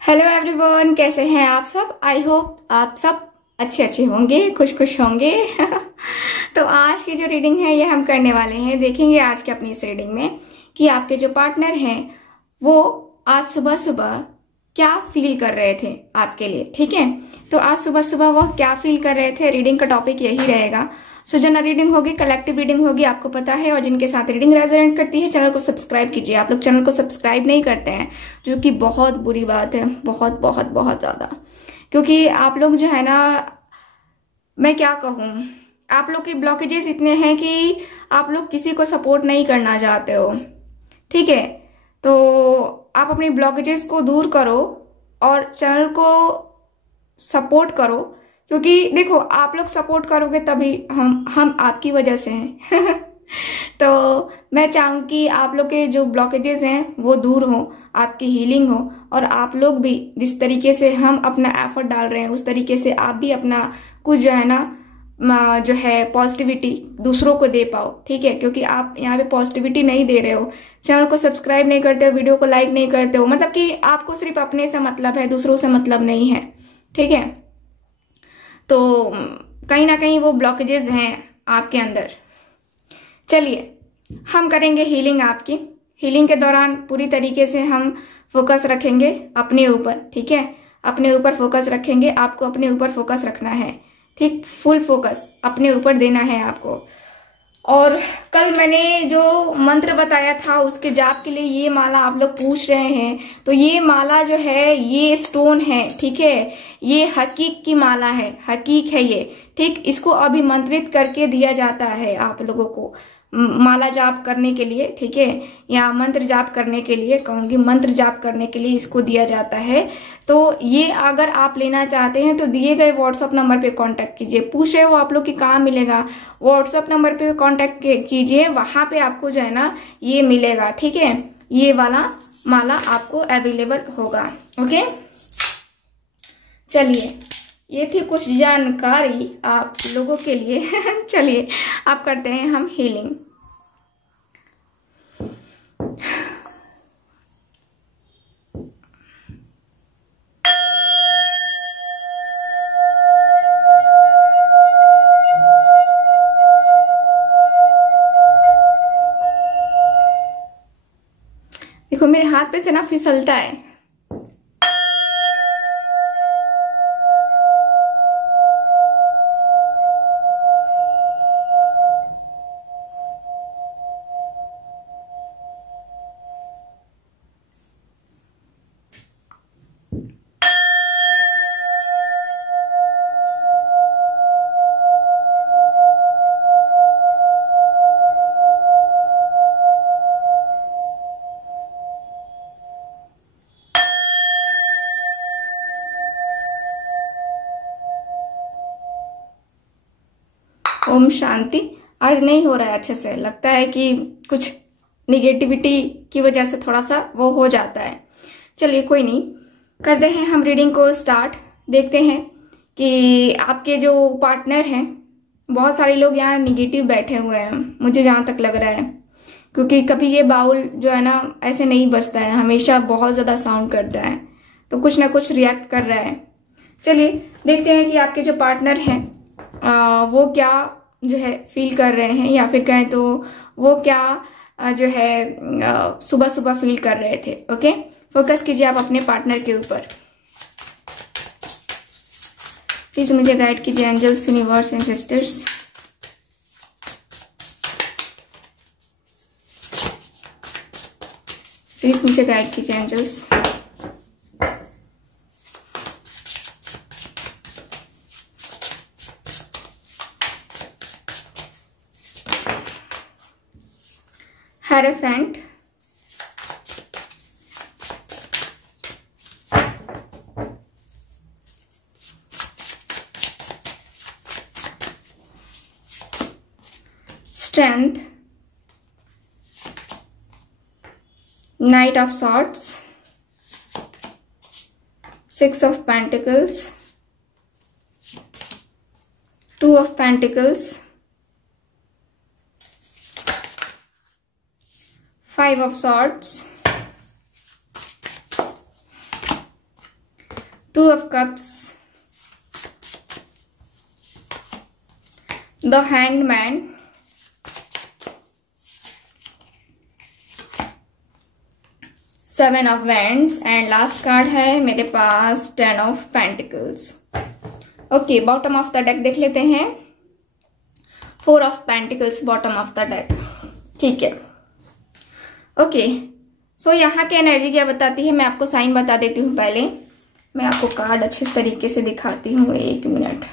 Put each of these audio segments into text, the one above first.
Hello everyone, कैसे हैं आप सब। आई होप आप सब अच्छे होंगे, खुश होंगे। तो आज की जो रीडिंग है ये हम करने वाले हैं। देखेंगे आज के अपनी इस रीडिंग में कि आपके जो पार्टनर हैं वो आज सुबह सुबह क्या फील कर रहे थे आपके लिए। ठीक है, तो आज सुबह सुबह वो क्या फील कर रहे थे, रीडिंग का टॉपिक यही रहेगा। सो जनरल रीडिंग होगी, कलेक्टिव रीडिंग होगी, आपको पता है। और जिनके साथ रीडिंग रेजोनेट करती है चैनल को सब्सक्राइब कीजिए। आप लोग चैनल को सब्सक्राइब नहीं करते हैं, जो कि बहुत बुरी बात है, बहुत बहुत बहुत ज्यादा। क्योंकि आप लोग जो है ना, मैं क्या कहूँ, आप लोग के ब्लॉकेजेस इतने हैं कि आप लोग किसी को सपोर्ट नहीं करना चाहते हो। ठीक है, तो आप अपनी ब्लॉकेजेस को दूर करो और चैनल को सपोर्ट करो। क्योंकि देखो, आप लोग सपोर्ट करोगे तभी हम आपकी वजह से हैं। तो मैं चाहूँ कि आप लोग के जो ब्लॉकेजेस हैं वो दूर हो, आपकी हीलिंग हो, और आप लोग भी जिस तरीके से हम अपना एफर्ट डाल रहे हैं उस तरीके से आप भी अपना कुछ जो है ना जो है पॉजिटिविटी दूसरों को दे पाओ। ठीक है, क्योंकि आप यहाँ पे पॉजिटिविटी नहीं दे रहे हो, चैनल को सब्सक्राइब नहीं करते हो, वीडियो को लाइक नहीं करते हो, मतलब कि आपको सिर्फ अपने से मतलब है, दूसरों से मतलब नहीं है। ठीक है, तो कहीं ना कहीं वो ब्लॉकेजेस हैं आपके अंदर। चलिए हम करेंगे हीलिंग आपकी। हीलिंग के दौरान पूरी तरीके से हम फोकस रखेंगे अपने ऊपर। ठीक है, अपने ऊपर फोकस रखेंगे, आपको अपने ऊपर फोकस रखना है। ठीक, फुल फोकस अपने ऊपर देना है आपको। और कल मैंने जो मंत्र बताया था उसके जाप के लिए ये माला आप लोग पूछ रहे हैं, तो ये माला जो है ये स्टोन है। ठीक है, ये हकीक की माला है, हकीक है ये। ठीक, इसको अभिमंत्रित करके दिया जाता है आप लोगों को माला जाप करने के लिए। ठीक है, या मंत्र जाप करने के लिए कहूंगी, मंत्र जाप करने के लिए इसको दिया जाता है। तो ये अगर आप लेना चाहते हैं तो दिए गए व्हाट्सएप नंबर पे कांटेक्ट कीजिए। पूछ रहे हो आप लोग कि कहाँ मिलेगा, व्हाट्सएप नंबर पे कांटेक्ट कीजिए, वहां पे आपको जो है ना ये मिलेगा। ठीक है, ये वाला माला आपको अवेलेबल होगा। ओके, चलिए ये थी कुछ जानकारी आप लोगों के लिए। चलिए अब करते हैं हम हीलिंग। देखो मेरे हाथ पे से ना फिसलता है। ओम शांति। आज नहीं हो रहा है अच्छे से, लगता है कि कुछ निगेटिविटी की वजह से थोड़ा सा वो हो जाता है। चलिए कोई नहीं, करते हैं हम रीडिंग को स्टार्ट। देखते हैं कि आपके जो पार्टनर हैं, बहुत सारे लोग यहाँ निगेटिव बैठे हुए हैं मुझे जहां तक लग रहा है। क्योंकि कभी ये बाउल जो है ना ऐसे नहीं बजता है, हमेशा बहुत ज्यादा साउंड करता है, तो कुछ ना कुछ रिएक्ट कर रहा है। चलिए देखते हैं कि आपके जो पार्टनर हैं वो क्या जो है फील कर रहे हैं, या फिर कहें तो वो क्या जो है सुबह सुबह फील कर रहे थे। ओके, फोकस कीजिए आप अपने पार्टनर के ऊपर। प्लीज मुझे गाइड कीजिए angels, universe and sisters. Please मुझे गाइड कीजिए angels. Hierophant, Strength, Knight of Swords, Six of Pentacles, Two of Pentacles, Five of Swords, 2 of Cups, the Hanged Man, Seven of Wands and last card है मेरे पास 10 of Pentacles। Okay, bottom of the deck देख लेते हैं। 4 of Pentacles bottom of the deck. ठीक है, okay. सो यहाँ की energy क्या बताती है मैं आपको साइन बता देती हूँ। पहले मैं आपको कार्ड अच्छे तरीके से दिखाती हूँ, 1 मिनट।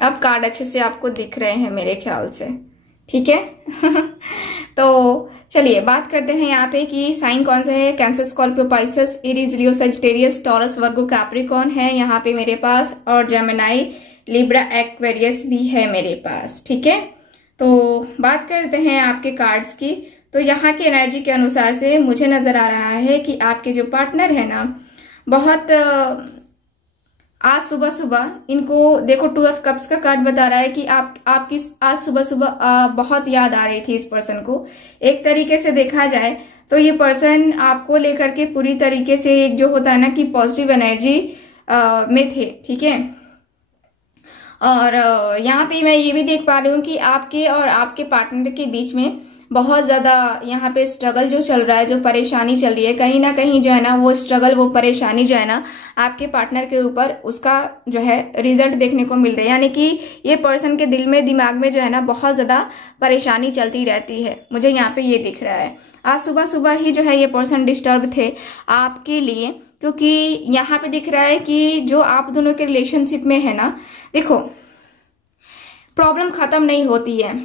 अब कार्ड अच्छे से आपको दिख रहे हैं मेरे ख्याल से, ठीक है। तो चलिए बात करते हैं यहाँ पे कि साइन कौन सा है। कैंसर, स्कॉर्पियो, पाइसेस, एरीज, लियो, सजिटेरियस, टॉरस, वर्गो, कैप्रिकॉर्न है यहाँ पे मेरे पास, और जेमिनाई, लिब्रा, एक्वेरियस भी है मेरे पास, ठीक है। तो बात करते हैं आपके कार्ड्स की। तो यहाँ की एनर्जी के अनुसार से मुझे नजर आ रहा है कि आपके जो पार्टनर है ना, बहुत आज सुबह सुबह इनको देखो 2 of Cups का कार्ड बता रहा है कि आपकी आज सुबह सुबह बहुत याद आ रही थी इस पर्सन को। एक तरीके से देखा जाए तो ये पर्सन आपको लेकर के पूरी तरीके से एक जो होता है ना कि पॉजिटिव एनर्जी में थे, ठीक है। और यहाँ पे मैं ये भी देख पा रही हूँ कि आपके और आपके पार्टनर के बीच में बहुत ज्यादा यहाँ पे स्ट्रगल जो चल रहा है, जो परेशानी चल रही है, कहीं ना कहीं जो है ना वो स्ट्रगल, वो परेशानी जो है ना आपके पार्टनर के ऊपर उसका जो है रिजल्ट देखने को मिल रहा है। यानी कि ये पर्सन के दिल में, दिमाग में जो है ना बहुत ज्यादा परेशानी चलती रहती है, मुझे यहाँ पे ये दिख रहा है। आज सुबह सुबह ही जो है ये पर्सन डिस्टर्ब थे आपके लिए, क्योंकि यहाँ पे दिख रहा है कि जो आप दोनों के रिलेशनशिप में है ना, देखो प्रॉब्लम खत्म नहीं होती है,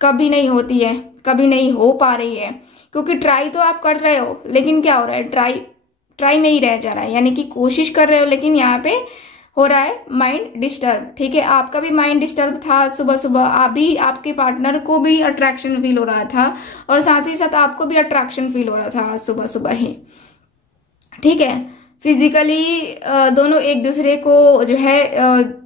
कभी नहीं होती है, कभी नहीं हो पा रही है, क्योंकि ट्राई तो आप कर रहे हो लेकिन क्या हो रहा है, ट्राई में ही रह जा रहा है। यानी कि कोशिश कर रहे हो लेकिन यहाँ पे हो रहा है माइंड डिस्टर्ब, ठीक है। आपका भी माइंड डिस्टर्ब था सुबह सुबह, अभी आपके पार्टनर को भी अट्रैक्शन फील हो रहा था और साथ ही साथ आपको भी अट्रैक्शन फील हो रहा था आज सुबह सुबह ही, ठीक है। फिजिकली दोनों एक दूसरे को जो है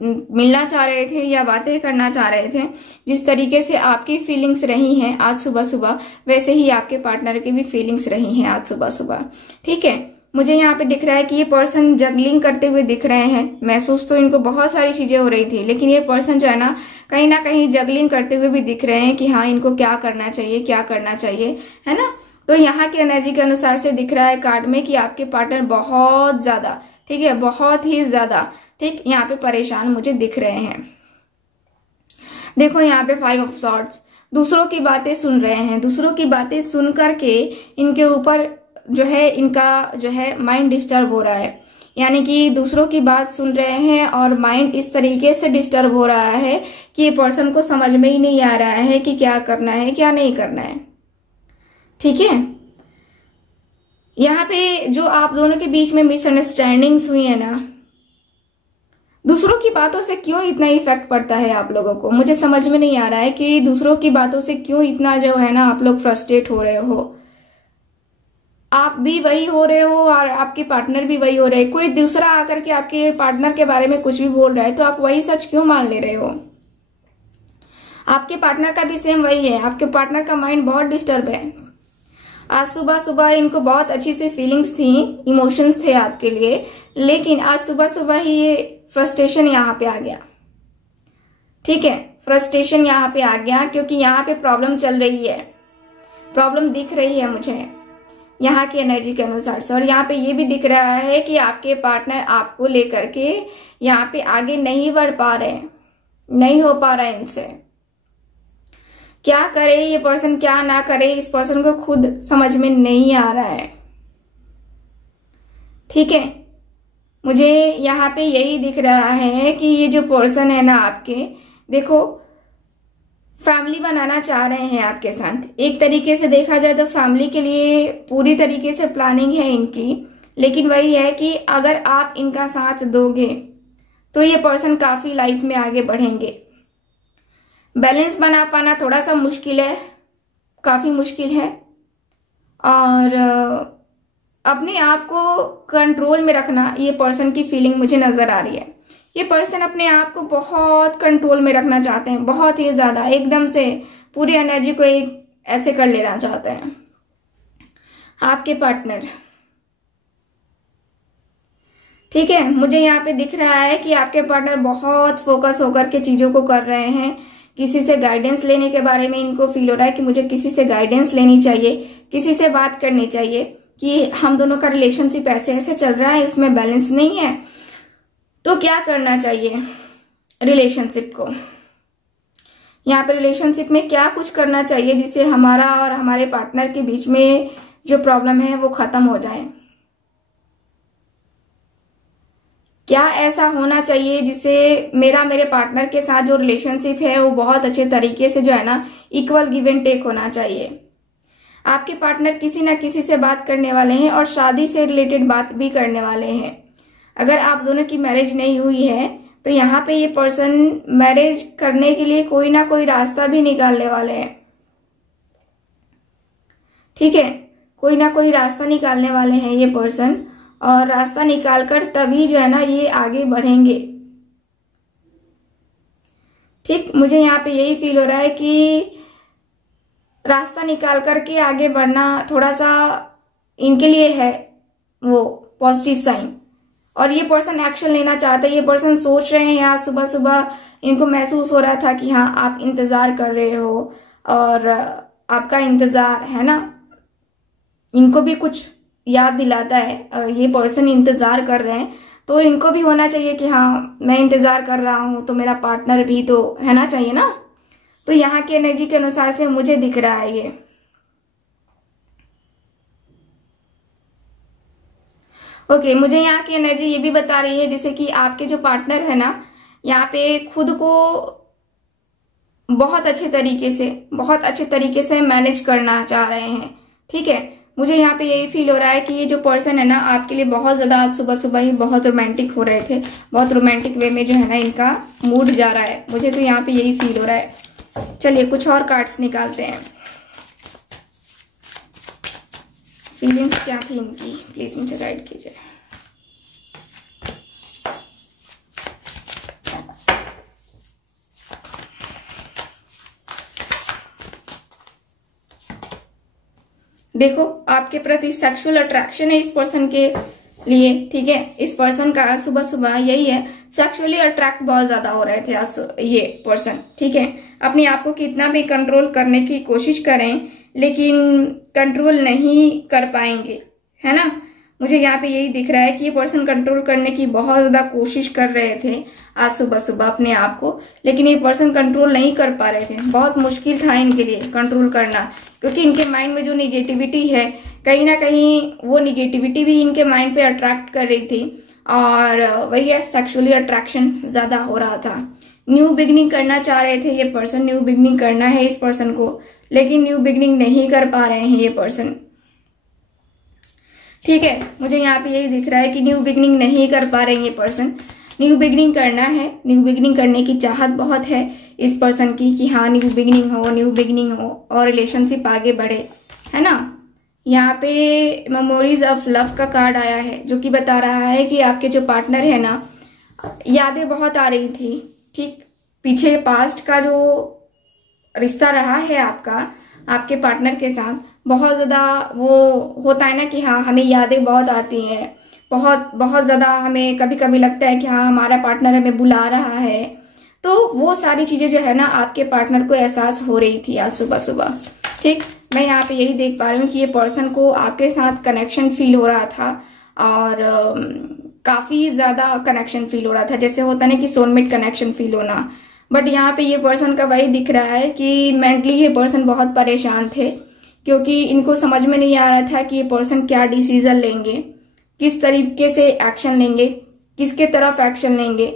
मिलना चाह रहे थे या बातें करना चाह रहे थे। जिस तरीके से आपकी फीलिंग्स रही हैं आज सुबह सुबह, वैसे ही आपके पार्टनर की भी फीलिंग्स रही हैं आज सुबह सुबह, ठीक है। मुझे यहाँ पे दिख रहा है कि ये पर्सन जगलिंग करते हुए दिख रहे हैं। महसूस तो इनको बहुत सारी चीजें हो रही थी, लेकिन ये पर्सन जो है ना कहीं जगलिंग करते हुए भी दिख रहे हैं कि हाँ इनको क्या करना चाहिए, क्या करना चाहिए, है ना। तो यहाँ की एनर्जी के अनुसार से दिख रहा है कार्ड में कि आपके पार्टनर बहुत ज्यादा, ठीक है, बहुत ही ज्यादा, ठीक, यहाँ पे परेशान मुझे दिख रहे हैं। देखो यहाँ पे 5 of Swords, दूसरों की बातें सुन रहे हैं, दूसरों की बातें सुन करके इनके ऊपर जो है इनका जो है माइंड डिस्टर्ब हो रहा है। यानी कि दूसरों की बात सुन रहे हैं और माइंड इस तरीके से डिस्टर्ब हो रहा है कि ये पर्सन को समझ में ही नहीं आ रहा है कि क्या करना है क्या नहीं करना है, ठीक है। यहाँ पे जो आप दोनों के बीच में मिसअंडरस्टैंडिंग्स हुई है ना, दूसरों की बातों से क्यों इतना इफेक्ट पड़ता है आप लोगों को, मुझे समझ में नहीं आ रहा है कि दूसरों की बातों से क्यों इतना जो है ना आप लोग फ्रस्ट्रेट हो रहे हो। आप भी वही हो रहे हो और आपके पार्टनर भी वही हो रहे हैं। कोई दूसरा आकर के आपके पार्टनर के बारे में कुछ भी बोल रहा है तो आप वही सच क्यों मान ले रहे हो। आपके पार्टनर का भी सेम वही है, आपके पार्टनर का माइंड बहुत डिस्टर्ब है। आज सुबह सुबह इनको बहुत अच्छी सी फीलिंग्स थी, इमोशंस थे आपके लिए, लेकिन आज सुबह सुबह ही ये फ्रस्ट्रेशन यहाँ पे आ गया, ठीक है। फ्रस्ट्रेशन यहाँ पे आ गया क्योंकि यहाँ पे प्रॉब्लम चल रही है, प्रॉब्लम दिख रही है मुझे यहाँ की एनर्जी के अनुसार से। और यहाँ पे ये भी दिख रहा है कि आपके पार्टनर आपको लेकर के यहाँ पे आगे नहीं बढ़ पा रहे, नहीं हो पा रहा है इनसे। क्या करे ये पर्सन, क्या ना करे, इस पर्सन को खुद समझ में नहीं आ रहा है, ठीक है। मुझे यहाँ पे यही दिख रहा है कि ये जो पर्सन है ना आपके, देखो फैमिली बनाना चाह रहे हैं आपके साथ। एक तरीके से देखा जाए तो फैमिली के लिए पूरी तरीके से प्लानिंग है इनकी, लेकिन वही है कि अगर आप इनका साथ दोगे तो ये पर्सन काफी लाइफ में आगे बढ़ेंगे। बैलेंस बना पाना थोड़ा सा मुश्किल है, काफी मुश्किल है, और अपने आप को कंट्रोल में रखना, ये पर्सन की फीलिंग मुझे नजर आ रही है। ये पर्सन अपने आप को बहुत कंट्रोल में रखना चाहते हैं, बहुत ही ज्यादा, एकदम से पूरी एनर्जी को एक ऐसे कर लेना चाहते हैं आपके पार्टनर। ठीक है, मुझे यहाँ पे दिख रहा है कि आपके पार्टनर बहुत फोकस होकर के चीजों को कर रहे हैं। किसी से गाइडेंस लेने के बारे में इनको फील हो रहा है कि मुझे किसी से गाइडेंस लेनी चाहिए, किसी से बात करनी चाहिए कि हम दोनों का रिलेशनशिप ऐसे ऐसे चल रहा है, इसमें बैलेंस नहीं है, तो क्या करना चाहिए रिलेशनशिप को। यहाँ पे रिलेशनशिप में क्या कुछ करना चाहिए जिससे हमारा और हमारे पार्टनर के बीच में जो प्रॉब्लम है वो खत्म हो जाए। क्या ऐसा होना चाहिए जिससे मेरे पार्टनर के साथ जो रिलेशनशिप है वो बहुत अच्छे तरीके से जो है ना इक्वल गिव एंड टेक होना चाहिए। आपके पार्टनर किसी ना किसी से बात करने वाले हैं और शादी से रिलेटेड बात भी करने वाले हैं। अगर आप दोनों की मैरिज नहीं हुई है तो यहाँ पे ये पर्सन मैरिज करने के लिए कोई ना कोई रास्ता भी निकालने वाले हैं। ठीक है, कोई ना कोई रास्ता निकालने वाले हैं ये पर्सन, और रास्ता निकालकर तभी जो है ना ये आगे बढ़ेंगे। ठीक, मुझे यहाँ पे यही फील हो रहा है कि रास्ता निकाल करके आगे बढ़ना थोड़ा सा इनके लिए है वो पॉजिटिव साइन, और ये पर्सन एक्शन लेना चाहता है। ये पर्सन सोच रहे हैं, आज सुबह सुबह इनको महसूस हो रहा था कि हाँ आप इंतजार कर रहे हो और आपका इंतजार है ना इनको भी कुछ याद दिलाता है। ये पर्सन इंतजार कर रहे हैं तो इनको भी होना चाहिए कि हाँ मैं इंतजार कर रहा हूं तो मेरा पार्टनर भी तो है ना चाहिए ना। तो यहाँ की एनर्जी के अनुसार से मुझे दिख रहा है ये। ओके, मुझे यहाँ की एनर्जी ये भी बता रही है जैसे कि आपके जो पार्टनर है ना यहाँ पे खुद को बहुत अच्छे तरीके से मैनेज करना चाह रहे हैं। ठीक है, मुझे यहाँ पे यही फील हो रहा है कि ये जो पर्सन है ना आपके लिए बहुत ज्यादा आज सुबह सुबह ही बहुत रोमांटिक हो रहे थे, बहुत रोमांटिक वे में जो है ना इनका मूड जा रहा है। मुझे तो यहाँ पे यही फील हो रहा है। चलिए कुछ और कार्ड्स निकालते हैं। फीलिंग्स क्या थी इनकी, प्लीज मुझे गाइड कीजिए। देखो, आपके प्रति सेक्सुअल अट्रैक्शन है इस पर्सन के लिए। ठीक है, इस पर्सन का सुबह सुबह यही है, सेक्सुअली अट्रैक्ट बहुत ज्यादा हो रहे थे आज ये पर्सन। ठीक है, अपने आप को कितना भी कंट्रोल करने की कोशिश करें लेकिन कंट्रोल नहीं कर पाएंगे, है ना। मुझे यहाँ पे यही दिख रहा है कि ये पर्सन कंट्रोल करने की बहुत ज्यादा कोशिश कर रहे थे आज सुबह सुबह अपने आप को, लेकिन ये पर्सन कंट्रोल नहीं कर पा रहे थे। बहुत मुश्किल था इनके लिए कंट्रोल करना, क्योंकि इनके माइंड में जो निगेटिविटी है कहीं ना कहीं वो निगेटिविटी भी इनके माइंड पे अट्रैक्ट कर रही थी, और वही है सेक्सुअली अट्रैक्शन ज्यादा हो रहा था। न्यू बिगनिंग करना चाह रहे थे ये पर्सन, न्यू बिगनिंग करना है इस पर्सन को, लेकिन न्यू बिगनिंग नहीं कर पा रहे हैं ये पर्सन। ठीक है, मुझे यहाँ पे यही दिख रहा है कि न्यू बिगनिंग नहीं कर पा रहे हैं ये पर्सन। न्यू बिगनिंग करना है, न्यू बिगनिंग करने की चाहत बहुत है इस पर्सन की कि हाँ न्यू बिगनिंग हो और रिलेशनशिप आगे बढ़े, है ना। यहाँ पे मेमोरीज ऑफ लव का कार्ड आया है जो कि बता रहा है कि आपके जो पार्टनर है ना यादें बहुत आ रही थी। ठीक, पीछे पास्ट का जो रिश्ता रहा है आपका आपके पार्टनर के साथ, बहुत ज्यादा वो होता है ना कि हाँ हमें यादें बहुत आती हैं, बहुत ज्यादा हमें कभी कभी लगता है कि हाँ हमारा पार्टनर हमें बुला रहा है। तो वो सारी चीजें जो है ना आपके पार्टनर को एहसास हो रही थी आज सुबह सुबह। ठीक, मैं यहाँ पे यही देख पा रही हूँ कि ये पर्सन को आपके साथ कनेक्शन फील हो रहा था, और काफी ज्यादा कनेक्शन फील हो रहा था, जैसे होता ना कि सोलमेट कनेक्शन फील होना। बट यहाँ पे ये पर्सन का वही दिख रहा है कि मेंटली ये पर्सन बहुत परेशान थे, क्योंकि इनको समझ में नहीं आ रहा था कि ये पर्सन क्या डिसीजन लेंगे, किस तरीके से एक्शन लेंगे, किसके तरफ एक्शन लेंगे,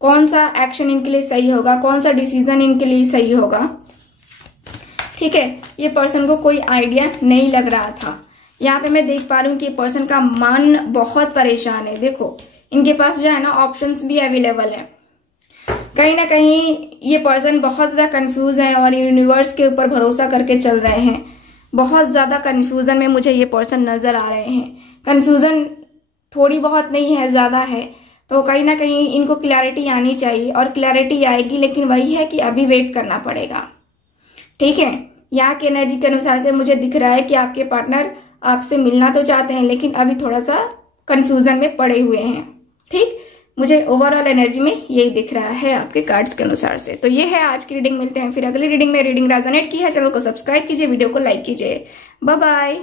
कौन सा एक्शन इनके लिए सही होगा, कौन सा डिसीजन इनके लिए सही होगा। ठीक है, ये पर्सन को कोई आइडिया नहीं लग रहा था। यहाँ पे मैं देख पा रही हूँ कि पर्सन का मन बहुत परेशान है। देखो, इनके पास जो है ना ऑप्शंस भी अवेलेबल है। कहीं ना कहीं ये पर्सन बहुत ज्यादा कंफ्यूज है और यूनिवर्स के ऊपर भरोसा करके चल रहे हैं। बहुत ज्यादा कंफ्यूजन में मुझे ये पर्सन नजर आ रहे हैं। कंफ्यूजन थोड़ी बहुत नहीं है, ज्यादा है। तो कहीं ना कहीं इनको क्लैरिटी आनी चाहिए, और क्लैरिटी आएगी, लेकिन वही है कि अभी वेट करना पड़ेगा। ठीक है, यहाँ की एनर्जी के अनुसार से मुझे दिख रहा है कि आपके पार्टनर आपसे मिलना तो चाहते हैं, लेकिन अभी थोड़ा सा कंफ्यूजन में पड़े हुए हैं। ठीक, मुझे ओवरऑल एनर्जी में यही दिख रहा है आपके कार्ड्स के अनुसार से। तो ये है आज की रीडिंग, मिलते हैं फिर अगली रीडिंग में। रीडिंग रेजोनेट की है, चैनल को सब्सक्राइब कीजिए, वीडियो को लाइक कीजिए। Bye bye.